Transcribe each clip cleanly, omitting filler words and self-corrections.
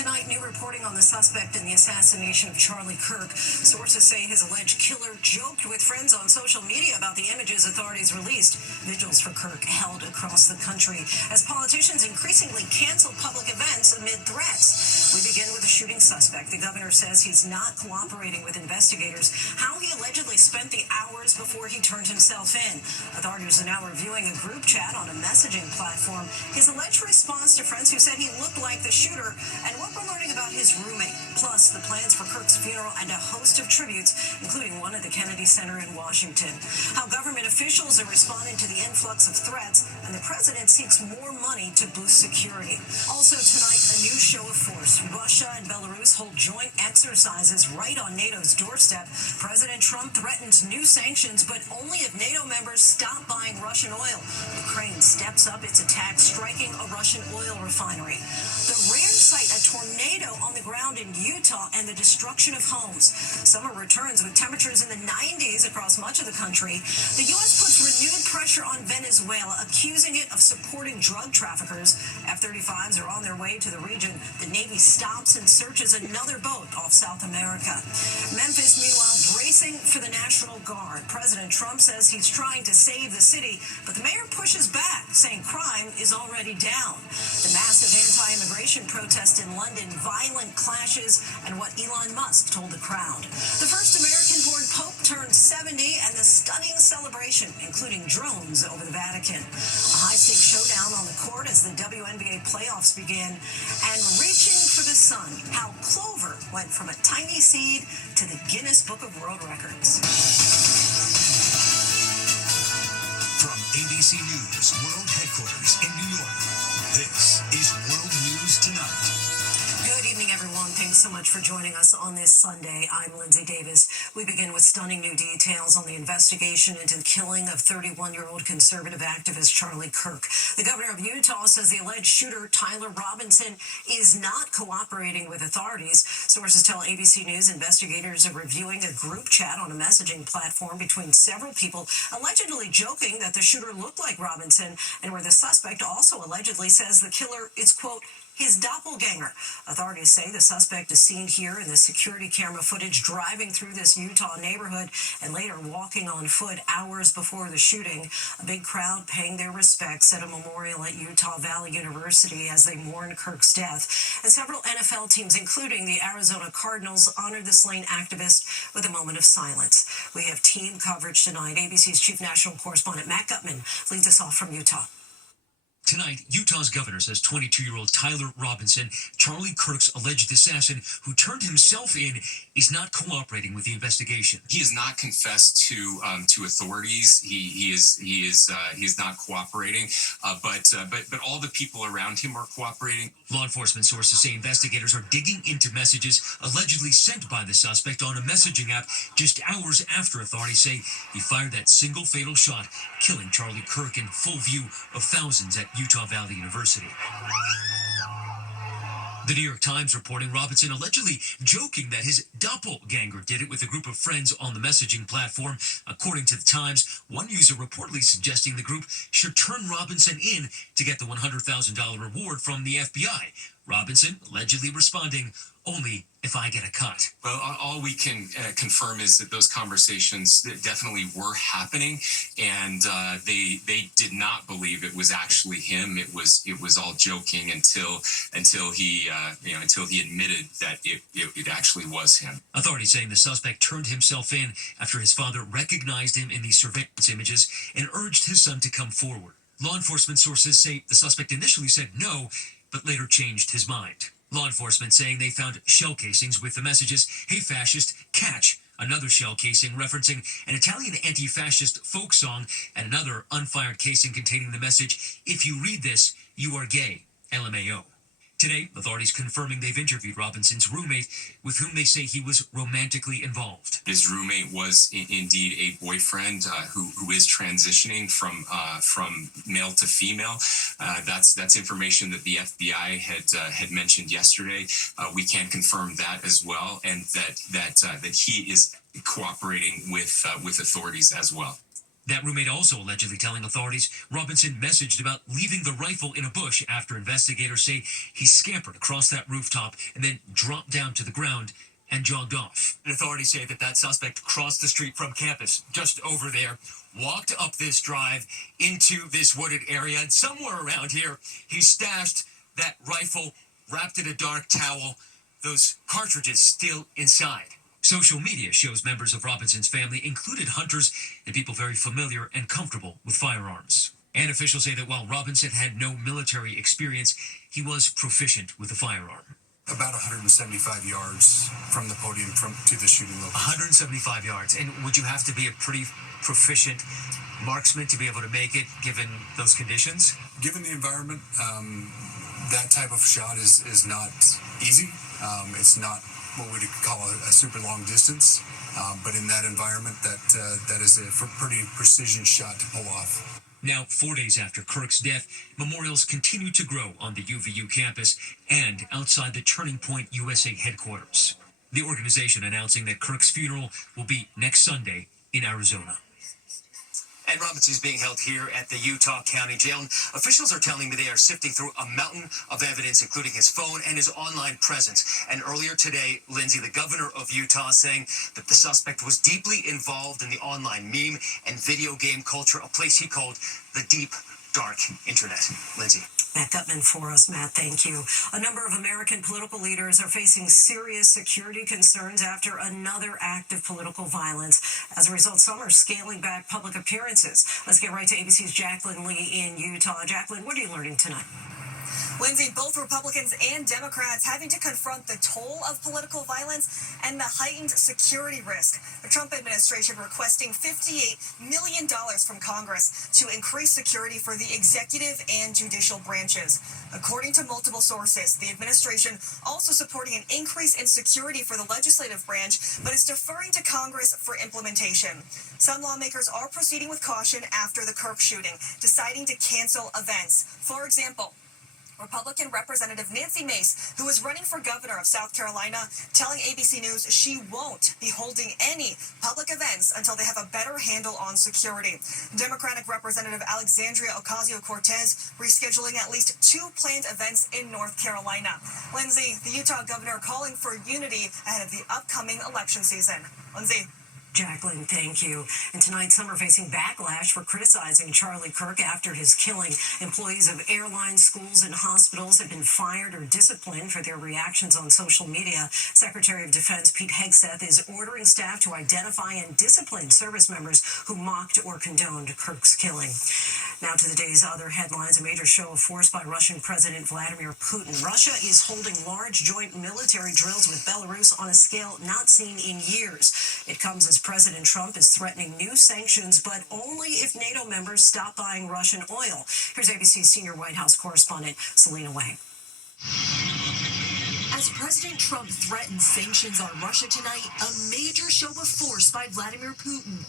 Tonight, new reporting on the suspect in the assassination of Charlie Kirk. Sources say his alleged killer joked with friends on social media about the images authorities released. Vigils for Kirk held across the country as politicians increasingly canceled public events amid threats. We begin with the shooting suspect. The governor says he's not cooperating with investigators. How he allegedly spent the hours before he turned himself in. Authorities are now reviewing a group chat on a messaging platform. His alleged response to friends who said he looked like the shooter, and what we're learning about his roommate, plus the plans for Kirk's funeral and a host of tributes, including one at the Kennedy Center in Washington. How government officials are responding to the influx of threats, and the president seeks more money to boost security. Also tonight, a new show of force. Russia and Belarus hold joint exercises right on NATO's doorstep. President Trump threatens new sanctions, but only if NATO members stop buying Russian oil. Ukraine steps up its attack, striking a Russian oil refinery. The rare sight, a tornado on the ground in Utah, and the destruction of homes. Summer returns with temperatures in the 90s across much of the country. The U.S. puts renewed pressure on Venezuela, accusing it of supporting drug traffickers. F-35s are on their way to the region. The Navy stops and searches another boat off South America. Memphis, meanwhile, bracing for the National Guard. President Trump says he's trying to save the city, but the mayor pushes back, saying crime is already down. The massive anti-immigration protest in London, violent clashes, and what Elon Musk told the crowd. The first American-born Pope turned 70, and the stunning celebration, including drones over the Vatican. A high-stakes showdown on the court as the WNBA playoffs begin, and reaching for the sun, how Clover went from a tiny seed to the Guinness Book of World Records. From ABC News World Headquarters in New York, this is World News Tonight. Good evening, everyone. Thanks so much for joining us on this Sunday. I'm Lindsay Davis. We begin with stunning new details on the investigation into the killing of 31-year-old conservative activist Charlie Kirk. The governor of Utah says the alleged shooter, Tyler Robinson, is not cooperating with authorities. Sources tell ABC News investigators are reviewing a group chat on a messaging platform between several people, allegedly joking that the shooter looked like Robinson, and where the suspect also allegedly says the killer is, quote, his doppelganger. Authorities say the suspect is seen here in the security camera footage driving through this Utah neighborhood and later walking on foot hours before the shooting. A big crowd paying their respects at a memorial at Utah Valley University as they mourn Kirk's death. And several NFL teams, including the Arizona Cardinals, honored the slain activist with a moment of silence. We have team coverage tonight. ABC's chief national correspondent Matt Gutman leads us off from Utah. Tonight, Utah's governor says 22-year-old Tyler Robinson, Charlie Kirk's alleged assassin who turned himself in, is not cooperating with the investigation. He has not confessed to authorities. He is not cooperating. But all the people around him are cooperating. Law enforcement sources say investigators are digging into messages allegedly sent by the suspect on a messaging app just hours after authorities say he fired that single fatal shot, killing Charlie Kirk in full view of thousands at Utah Valley University. The New York Times reporting Robinson allegedly joking that his doppelganger did it with a group of friends on the messaging platform. According to the Times, one user reportedly suggesting the group should turn Robinson in to get the $100,000 reward from the FBI. Robinson allegedly responding, "Only if I get a cut." Well, all we can confirm is that those conversations definitely were happening, and they did not believe it was actually him. It was all joking until he admitted that it actually was him. Authorities saying the suspect turned himself in after his father recognized him in the surveillance images and urged his son to come forward. Law enforcement sources say the suspect initially said no, but later changed his mind. Law enforcement saying they found shell casings with the messages, "Hey fascist, catch," another shell casing referencing an Italian anti-fascist folk song, and another unfired casing containing the message, "If you read this, you are gay, LMAO." Today, authorities confirming they've interviewed Robinson's roommate, with whom they say he was romantically involved. His roommate was indeed a boyfriend who is transitioning from male to female. That's information that the FBI had mentioned yesterday. We can confirm that as well, and that he is cooperating with authorities as well. That roommate also allegedly telling authorities Robinson messaged about leaving the rifle in a bush after investigators say he scampered across that rooftop and then dropped down to the ground and jogged off. Authorities say that suspect crossed the street from campus, just over there, walked up this drive into this wooded area, and somewhere around here, he stashed that rifle, wrapped in a dark towel, those cartridges still inside. Social media shows members of Robinson's family included hunters and people very familiar and comfortable with firearms. And officials say that while Robinson had no military experience, he was proficient with a firearm. About 175 yards from the podium to the shooting location. 175 yards. And would you have to be a pretty proficient marksman to be able to make it, given those conditions? Given the environment, that type of shot is not easy. It's not what we'd call a super long distance, but in that environment, that is a pretty precision shot to pull off. Now, 4 days after Kirk's death, memorials continue to grow on the UVU campus and outside the Turning Point USA headquarters. The organization announcing that Kirk's funeral will be next Sunday in Arizona. And Robinson is being held here at the Utah County Jail. Officials are telling me they are sifting through a mountain of evidence, including his phone and his online presence. And earlier today, Lindsay, the governor of Utah, saying that the suspect was deeply involved in the online meme and video game culture, a place he called the deep, dark internet. Lindsay. Matt Gutman for us. Matt, thank you. A number of American political leaders are facing serious security concerns after another act of political violence. As a result, some are scaling back public appearances. Let's get right to ABC's Jacqueline Lee in Utah. Jacqueline, what are you learning tonight? Lindsay, both Republicans and Democrats having to confront the toll of political violence and the heightened security risk. The Trump administration requesting $58 million from Congress to increase security for the executive and judicial branches. According to multiple sources, the administration also supporting an increase in security for the legislative branch, but is deferring to Congress for implementation. Some lawmakers are proceeding with caution after the Kirk shooting, deciding to cancel events. For example, Republican Representative Nancy Mace, who is running for governor of South Carolina, telling ABC News she won't be holding any public events until they have a better handle on security. Democratic Representative Alexandria Ocasio-Cortez rescheduling at least 2 planned events in North Carolina. Lindsay, the Utah governor calling for unity ahead of the upcoming election season. Lindsay. Jacqueline, thank you. And tonight, some are facing backlash for criticizing Charlie Kirk after his killing. Employees of airlines, schools, and hospitals have been fired or disciplined for their reactions on social media. Secretary of Defense Pete Hegseth is ordering staff to identify and discipline service members who mocked or condoned Kirk's killing. Now to the day's other headlines. A major show of force by Russian President Vladimir Putin. Russia is holding large joint military drills with Belarus on a scale not seen in years. It comes as President Trump is threatening new sanctions, but only if NATO members stop buying Russian oil. Here's ABC's senior White House correspondent, Selena Wang. As President Trump threatens sanctions on Russia tonight, a major show of force by Vladimir Putin.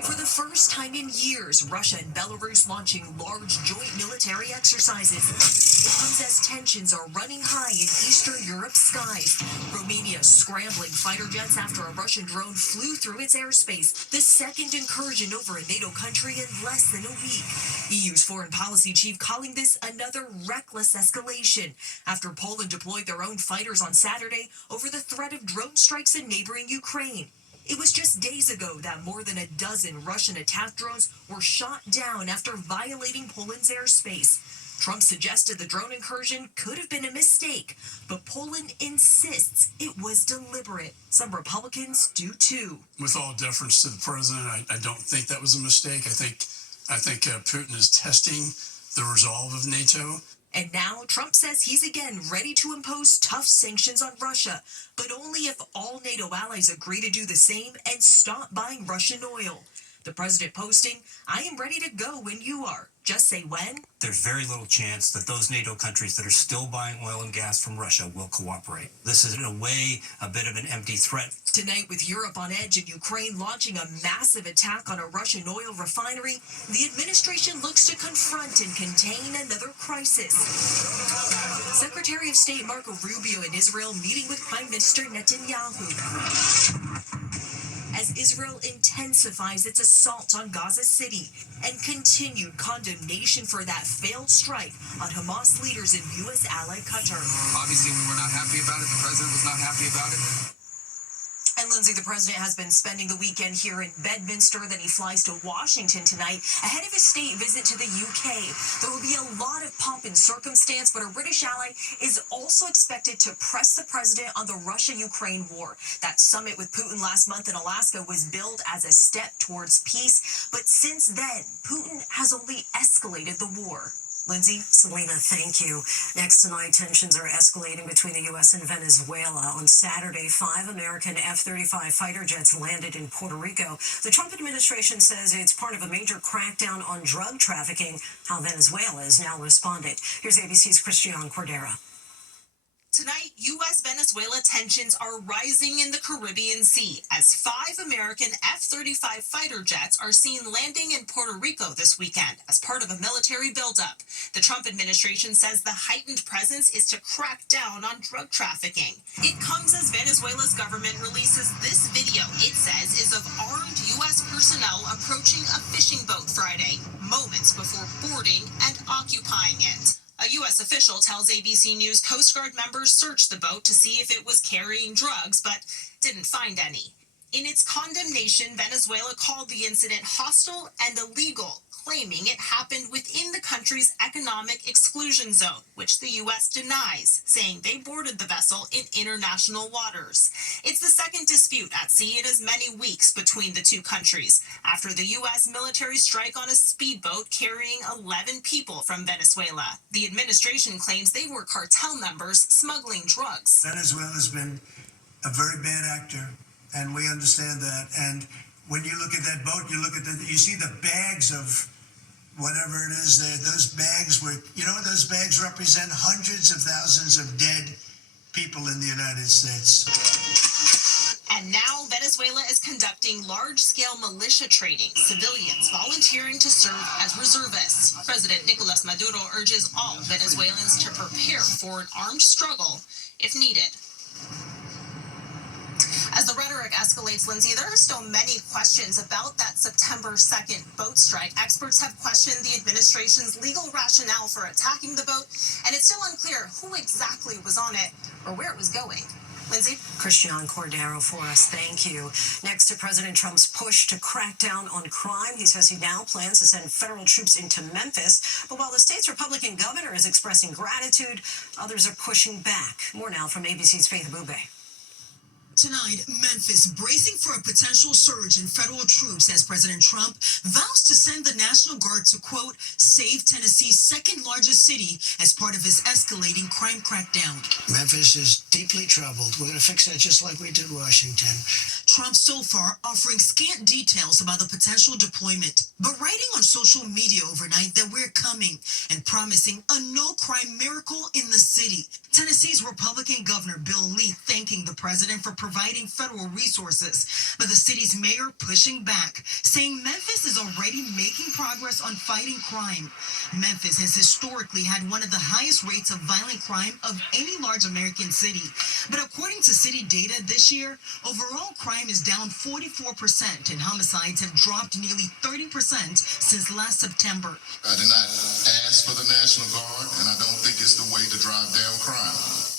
For the first time in years, Russia and Belarus launching large joint military exercises. It comes as tensions are running high in Eastern Europe's skies. Romania scrambling fighter jets after a Russian drone flew through its airspace, the second incursion over a NATO country in less than a week. EU's foreign policy chief calling this another reckless escalation after Poland deployed their own fighters on Saturday over the threat of drone strikes in neighboring Ukraine. It was just days ago that more than a dozen Russian attack drones were shot down after violating Poland's airspace. Trump suggested the drone incursion could have been a mistake, but Poland insists it was deliberate. Some Republicans do too. With all deference to the president, I don't think that was a mistake. I think Putin is testing the resolve of NATO. And now Trump says he's again ready to impose tough sanctions on Russia, but only if all NATO allies agree to do the same and stop buying Russian oil. The president posting, "I am ready to go when you are. Just say when." There's very little chance that those NATO countries that are still buying oil and gas from Russia will cooperate. This is, in a way, a bit of an empty threat. Tonight, with Europe on edge and Ukraine launching a massive attack on a Russian oil refinery, the administration looks to confront and contain another crisis. Secretary of State Marco Rubio in Israel meeting with Prime Minister Netanyahu. as Israel intensifies its assault on Gaza City and continued condemnation for that failed strike on Hamas leaders in U.S. ally Qatar. Obviously, we were not happy about it. The president was not happy about it. And Lindsay, the president has been spending the weekend here in Bedminster. Then he flies to Washington tonight ahead of his state visit to the UK. There will be a lot of pomp and circumstance, but a British ally is also expected to press the president on the Russia-Ukraine war. That summit with Putin last month in Alaska was billed as a step towards peace. But since then, Putin has only escalated the war. Lindsay, Selena, thank you. Next tonight, tensions are escalating between the U.S. and Venezuela. On Saturday, 5 American F-35 fighter jets landed in Puerto Rico. The Trump administration says it's part of a major crackdown on drug trafficking. How Venezuela is now responding. Here's ABC's Christiane Cordera. Tonight, U.S.-Venezuela tensions are rising in the Caribbean Sea as 5 American F-35 fighter jets are seen landing in Puerto Rico this weekend as part of a military buildup. The Trump administration says the heightened presence is to crack down on drug trafficking. It comes as Venezuela's government releases this video it says is of armed U.S. personnel approaching a fishing boat Friday, moments before boarding and occupying it. A U.S. official tells ABC News Coast Guard members searched the boat to see if it was carrying drugs, but didn't find any. In its condemnation, Venezuela called the incident hostile and illegal, claiming it happened within the country's economic exclusion zone, which the U.S. denies, saying they boarded the vessel in international waters. It's the second dispute at sea in as many weeks between the two countries, after the U.S. military strike on a speedboat carrying 11 people from Venezuela. The administration claims they were cartel members smuggling drugs. Venezuela's been a very bad actor, and we understand that. And when you look at that boat, you see the bags of whatever it is there. Those bags those bags represent hundreds of thousands of dead people in the United States. And now Venezuela is conducting large-scale militia training, civilians volunteering to serve as reservists. President Nicolas Maduro urges all Venezuelans to prepare for an armed struggle if needed. As the rhetoric escalates, Lindsay, there are still many questions about that September 2nd boat strike. Experts have questioned the administration's legal rationale for attacking the boat, and it's still unclear who exactly was on it or where it was going. Lindsay? Christiane Cordero for us. Thank you. Next to President Trump's push to crack down on crime, he says he now plans to send federal troops into Memphis. But while the state's Republican governor is expressing gratitude, others are pushing back. More now from ABC's Faith Abube. Tonight, Memphis bracing for a potential surge in federal troops as President Trump vows to send the National Guard to, quote, save Tennessee's second largest city as part of his escalating crime crackdown. Memphis is deeply troubled. We're going to fix that just like we did Washington. Trump so far offering scant details about the potential deployment, but writing on social media overnight that we're coming and promising a no-crime miracle in the city. Tennessee's Republican Governor Bill Lee thanking the president for providing federal resources, but the city's mayor pushing back, saying Memphis is already making progress on fighting crime. Memphis has historically had one of the highest rates of violent crime of any large American city. But according to city data this year, overall crime is down 44% and homicides have dropped nearly 30% since last September. I did not ask for the National Guard, and I don't think it's the way to drive down crime.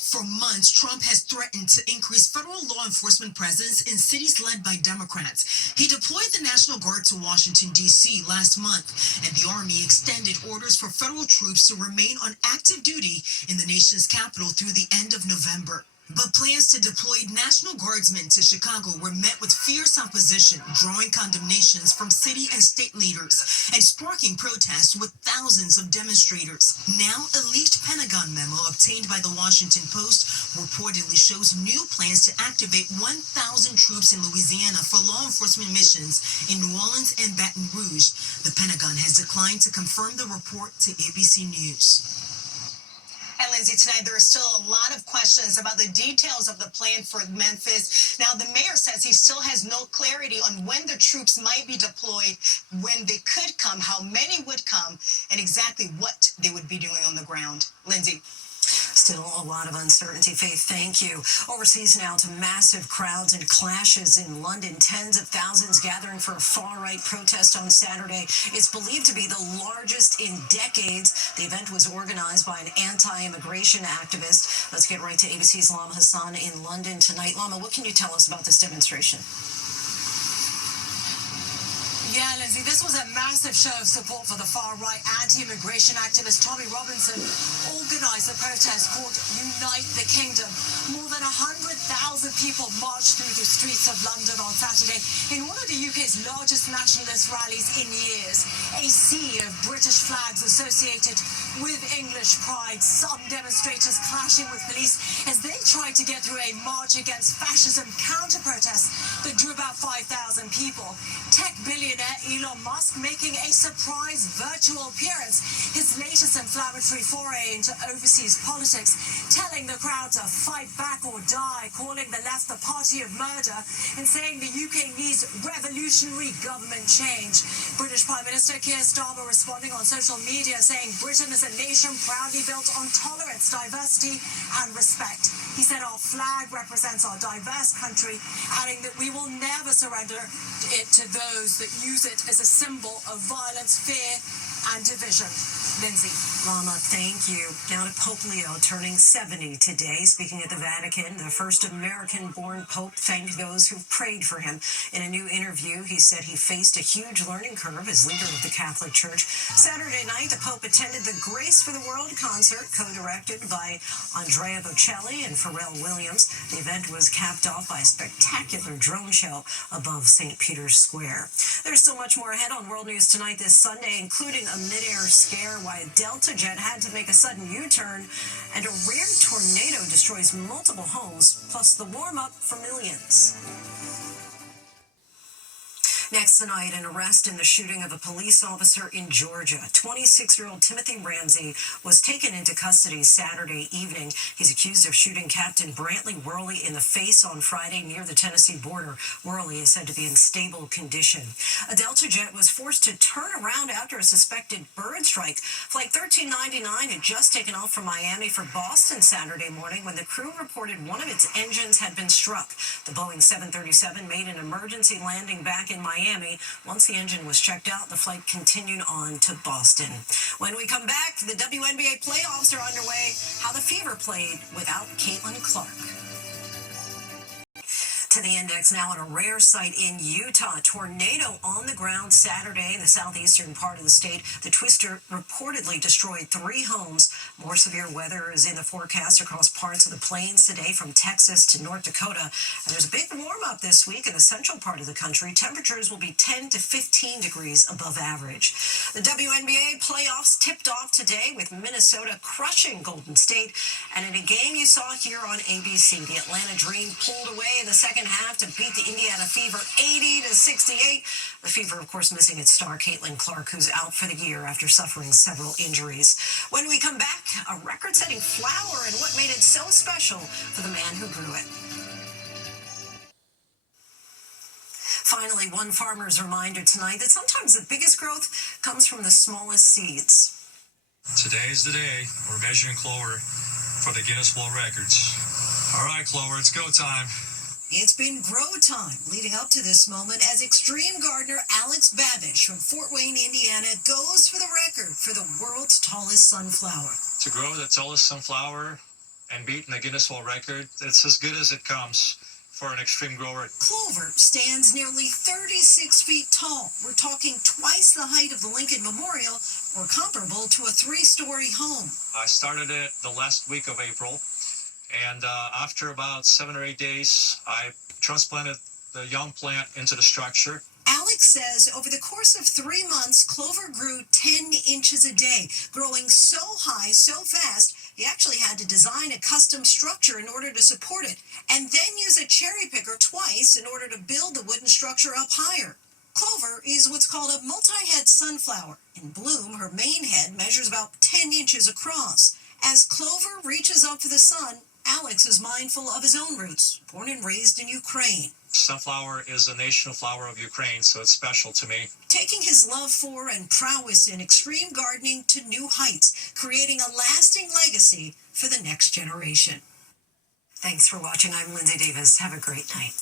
For months, Trump has threatened to increase federal law enforcement presence in cities led by Democrats. He deployed the National Guard to Washington, D.C. last month, and the Army extended orders for federal troops to remain on active duty in the nation's capital through the end of November. But plans to deploy National Guardsmen to Chicago were met with fierce opposition, drawing condemnations from city and state leaders and sparking protests with thousands of demonstrators. Now, a leaked Pentagon memo obtained by the Washington Post reportedly shows new plans to activate 1,000 troops in Louisiana for law enforcement missions in New Orleans and Baton Rouge. The Pentagon has declined to confirm the report to ABC News. And Lindsay, tonight there are still a lot of questions about the details of the plan for Memphis. Now, the mayor says he still has no clarity on when the troops might be deployed, when they could come, how many would come, and exactly what they would be doing on the ground. Lindsay. Still a lot of uncertainty, Faith. Thank you. Overseas now to massive crowds and clashes in London. Tens of thousands gathering for a far-right protest on Saturday. It's believed to be the largest in decades. The event was organized by an anti-immigration activist. Let's get right to ABC's Lama Hassan in London tonight. Lama, what can you tell us about this demonstration? Yeah, Lindsay, this was a massive show of support for the far-right anti-immigration activist Tommy Robinson organized the protest called Unite the Kingdom. More than 100,000 people marched through the streets of London on Saturday in one of the UK's largest nationalist rallies in years. A sea of British flags associated with English pride, some demonstrators clashing with police as they tried to get through a march against fascism counter-protest that drew about 5,000 people. Tech billionaire Elon Musk making a surprise virtual appearance, his latest inflammatory foray into overseas politics, telling the crowd to fight back or die, calling the left the party of murder, and saying the UK needs revolutionary government change. British Prime Minister Keir Starmer responding on social media saying Britain is a nation proudly built on tolerance, diversity and respect. He said our flag represents our diverse country, adding that we will never surrender it to those that use it as a symbol of violence, fear and division. Lindsay. Lama, thank you. Now to Pope Leo, turning 70 today. Speaking at the Vatican, the first American-born Pope thanked those who prayed for him. In a new interview, he said he faced a huge learning curve as leader of the Catholic Church. Saturday night, the Pope attended the Grace for the World concert, co-directed by Andrea Bocelli and Pharrell Williams. The event was capped off by a spectacular drone show above St. Peter's Square. There's so much more ahead on World News Tonight this Sunday, including a mid-air scare, why a Delta jet had to make a sudden U-turn, and a rare tornado destroys multiple homes, plus the warm-up for millions. Next tonight, an arrest in the shooting of a police officer in Georgia. 26-year-old Timothy Ramsey was taken into custody Saturday evening. He's accused of shooting Captain Brantley Worley in the face on Friday near the Tennessee border. Worley is said to be in stable condition. A Delta jet was forced to turn around after a suspected bird strike. Flight 1399 had just taken off from Miami for Boston Saturday morning when the crew reported one of its engines had been struck. The Boeing 737 made an emergency landing back in Miami. Once the engine was checked out, the flight continued on to Boston. When we come back, the WNBA playoffs are underway. How the Fever played without Caitlin Clark. To the index now at a rare site in Utah. Tornado on the ground Saturday in the southeastern part of the state. The twister reportedly destroyed 3 homes. More severe weather is in the forecast across parts of the plains today from Texas to North Dakota. And there's a big warm-up this week in the central part of the country. Temperatures will be 10 to 15 degrees above average. The WNBA playoffs tipped off today with Minnesota crushing Golden State. And in a game you saw here on ABC, the Atlanta Dream pulled away in the second half to beat the Indiana Fever 80-68. The Fever, of course, missing its star, Caitlin Clark, who's out for the year after suffering several injuries. When we come back, a record-setting flower and what made it so special for the man who grew it. Finally, one farmer's reminder tonight that sometimes the biggest growth comes from the smallest seeds. Today is the day we're measuring clover for the Guinness World Records. All right, Clover, it's go time. It's been grow time leading up to this moment as extreme gardener Alex Babish from Fort Wayne, Indiana, goes for the record for the world's tallest sunflower. To grow the tallest sunflower and beating the Guinness World Record, it's as good as it comes for an extreme grower. Clover stands nearly 36 feet tall. We're talking twice the height of the Lincoln Memorial, or comparable to a 3-story home. I started it the last week of April. And after about 7 or 8 days, I transplanted the young plant into the structure. Alex says over the course of 3 months, clover grew 10 inches a day, growing so high, so fast, he actually had to design a custom structure in order to support it, and then use a cherry picker twice in order to build the wooden structure up higher. Clover is what's called a multi-head sunflower. In bloom, her main head measures about 10 inches across. As clover reaches up for the sun, Alex is mindful of his own roots, born and raised in Ukraine. Sunflower is a national flower of Ukraine, so it's special to me. Taking his love for and prowess in extreme gardening to new heights, creating a lasting legacy for the next generation. Thanks for watching. I'm Lindsay Davis. Have a great night.